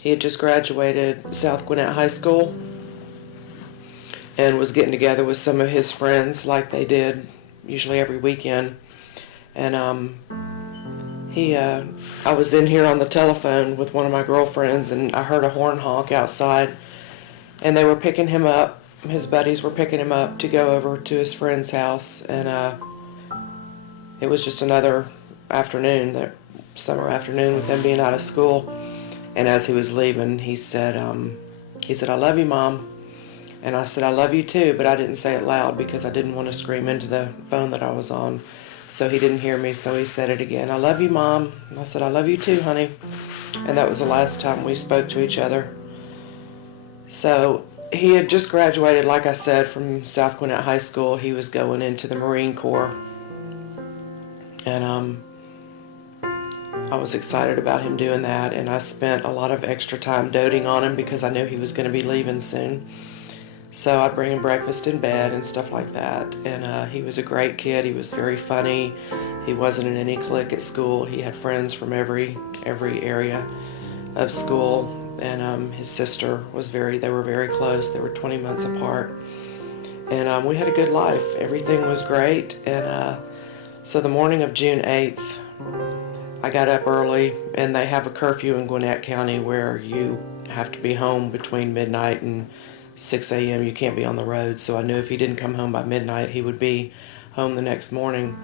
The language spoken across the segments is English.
He had just graduated South Gwinnett High School and was getting together with some of his friends like they did usually every weekend. And I was in here on the telephone with one of my girlfriends, and I heard a horn honk outside, and they were picking him up. His buddies were picking him up to go over to his friend's house, and it was just another afternoon, that summer afternoon, with them being out of school. And as he was leaving, he said, "I love you, Mom." And I said, "I love you too," but I didn't say it loud because I didn't want to scream into the phone that I was on. So he didn't hear me, so he said it again. "I love you, Mom." I said, "I love you too, honey." And that was the last time we spoke to each other. So he had just graduated, like I said, from South Gwinnett High School. He was going into the Marine Corps. And I was excited about him doing that, and I spent a lot of extra time doting on him because I knew he was going to be leaving soon. So I'd bring him breakfast in bed and stuff like that. And he was a great kid. He was very funny. He wasn't in any clique at school. He had friends from every area of school. And his sister they were very close. They were 20 months apart. And we had a good life. Everything was great. And so the morning of June 8th, I got up early, and they have a curfew in Gwinnett County where you have to be home between midnight and 6 a.m. You can't be on the road. So I knew if he didn't come home by midnight, he would be home the next morning.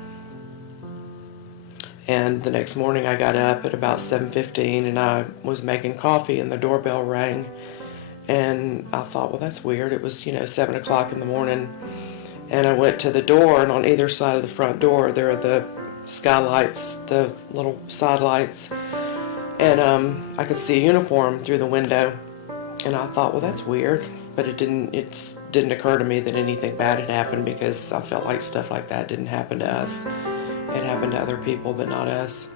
And the next morning I got up at about 7:15, and I was making coffee, and the doorbell rang. And I thought, well, that's weird. It was, 7 o'clock in the morning. And I went to the door, and on either side of the front door, there are the skylights, the little side lights. And I could see a uniform through the window. And I thought, well, that's weird. But it didn't occur to me that anything bad had happened, because I felt like stuff like that didn't happen to us. It happened to other people, but not us.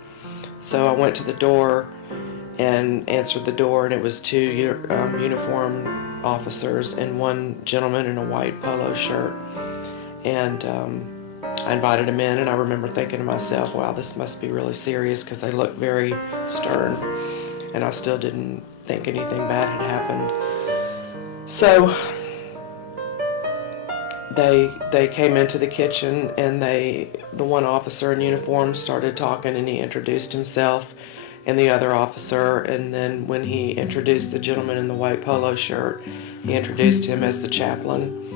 So I went to the door and answered the door, and it was two uniformed officers and one gentleman in a white polo shirt. And I invited him in, and I remember thinking to myself, wow, this must be really serious, because they looked very stern, and I still didn't think anything bad had happened. So they came into the kitchen, and the one officer in uniform started talking, and he introduced himself and the other officer. And then when he introduced the gentleman in the white polo shirt, he introduced him as the chaplain.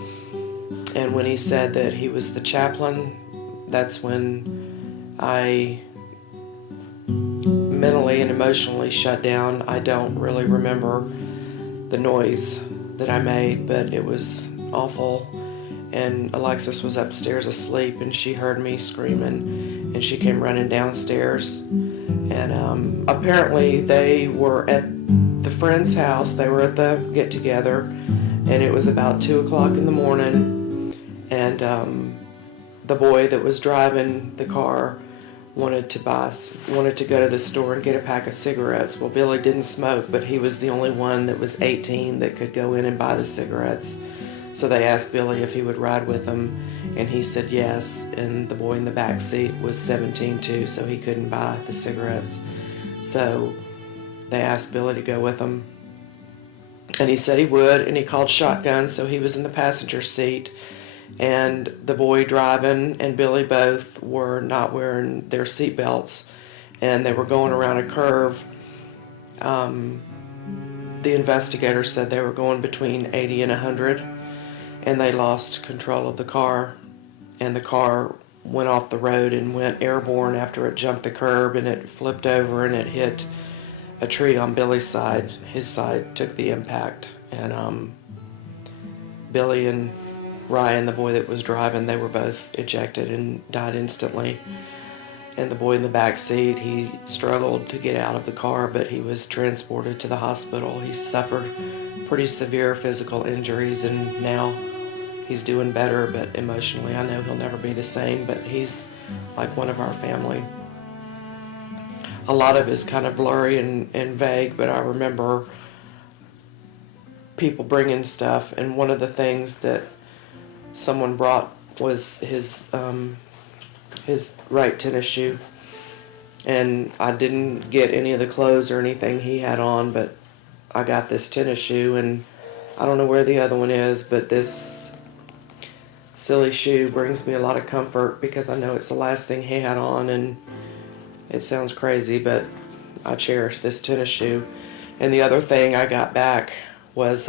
And when he said that he was the chaplain, that's when I mentally and emotionally shut down. I don't really remember the noise that I made, but it was awful. And Alexis was upstairs asleep, and she heard me screaming, and she came running downstairs. And apparently they were at the friend's house. They were at the get-together, and it was about 2 o'clock in the morning. And the boy that was driving the car wanted to go to the store and get a pack of cigarettes. Well, Billy didn't smoke, but he was the only one that was 18 that could go in and buy the cigarettes. So they asked Billy if he would ride with them, and he said yes. And the boy in the back seat was 17 too, so he couldn't buy the cigarettes. So they asked Billy to go with them, and he said he would, and he called shotgun, so he was in the passenger seat. And the boy driving and Billy both were not wearing their seatbelts, and they were going around a curve. The investigator said they were going between 80 and 100, and they lost control of the car, and the car went off the road and went airborne after it jumped the curb, and it flipped over and it hit a tree on Billy's side. His side took the impact, and Billy and Ryan, the boy that was driving, they were both ejected and died instantly. And the boy in the back seat, he struggled to get out of the car, but he was transported to the hospital. He suffered pretty severe physical injuries, and now he's doing better, but emotionally I know he'll never be the same, but he's like one of our family. A lot of it is kind of blurry and vague, but I remember people bringing stuff, and one of the things that someone brought was his right tennis shoe, and I didn't get any of the clothes or anything he had on, but I got this tennis shoe, and I don't know where the other one is, but this silly shoe brings me a lot of comfort because I know it's the last thing he had on, and it sounds crazy, but I cherish this tennis shoe. And the other thing I got back was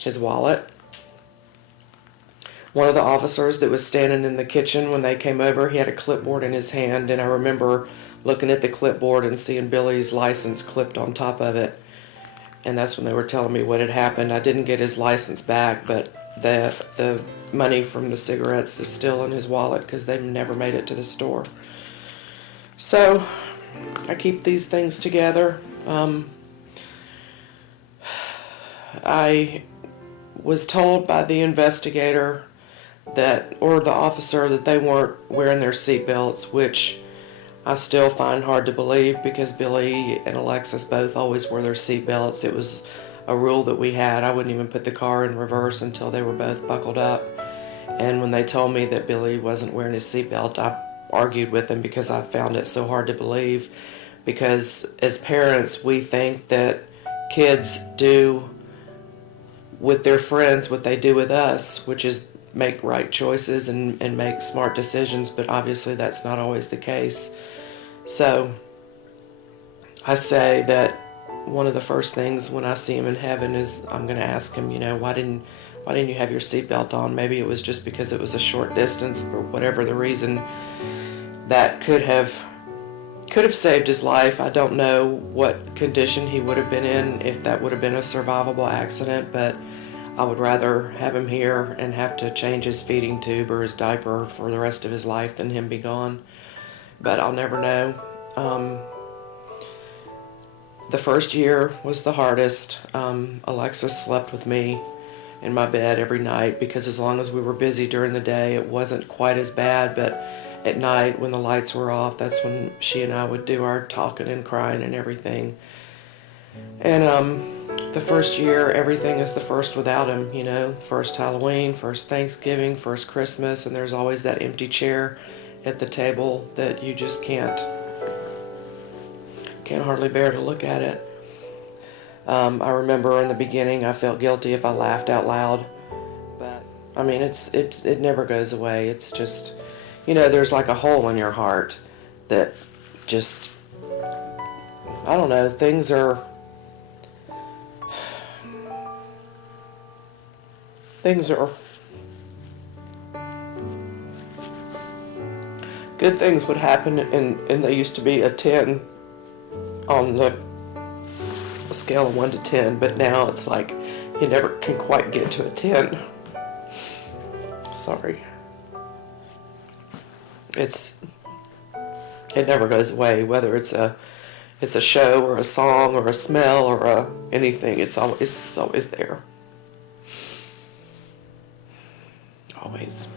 his wallet. One of the officers that was standing in the kitchen when they came over, he had a clipboard in his hand, and I remember looking at the clipboard and seeing Billy's license clipped on top of it. And that's when they were telling me what had happened. I didn't get his license back, but the money from the cigarettes is still in his wallet because they never made it to the store. So I keep these things together. I was told by the investigator or the officer that they weren't wearing their seatbelts, which I still find hard to believe because Billy and Alexis both always wore their seatbelts. It was a rule that we had. I wouldn't even put the car in reverse until they were both buckled up. And when they told me that Billy wasn't wearing his seatbelt, I argued with them because I found it so hard to believe. Because as parents, we think that kids do with their friends what they do with us, which is make right choices and make smart decisions, but obviously that's not always the case. So I say that one of the first things when I see him in heaven is I'm going to ask him, why didn't you have your seatbelt on? Maybe it was just because it was a short distance, or whatever the reason. That could have saved his life. I don't know what condition he would have been in if that would have been a survivable accident, but I would rather have him here and have to change his feeding tube or his diaper for the rest of his life than him be gone. But I'll never know. The first year was the hardest. Alexis slept with me in my bed every night because as long as we were busy during the day, it wasn't quite as bad, but at night when the lights were off, that's when she and I would do our talking and crying and everything. And the first year, everything is the first without him, first Halloween, first Thanksgiving, first Christmas, and there's always that empty chair at the table that you just can't hardly bear to look at it. I remember in the beginning I felt guilty if I laughed out loud, but I mean it never goes away. It's just, there's like a hole in your heart that just, I don't know, good things would happen, and they used to be a 10 on the scale of 1 to 10, but now it's like you never can quite get to a 10. Sorry. It never goes away, whether it's a show or a song or a smell or anything. It's always there. Always.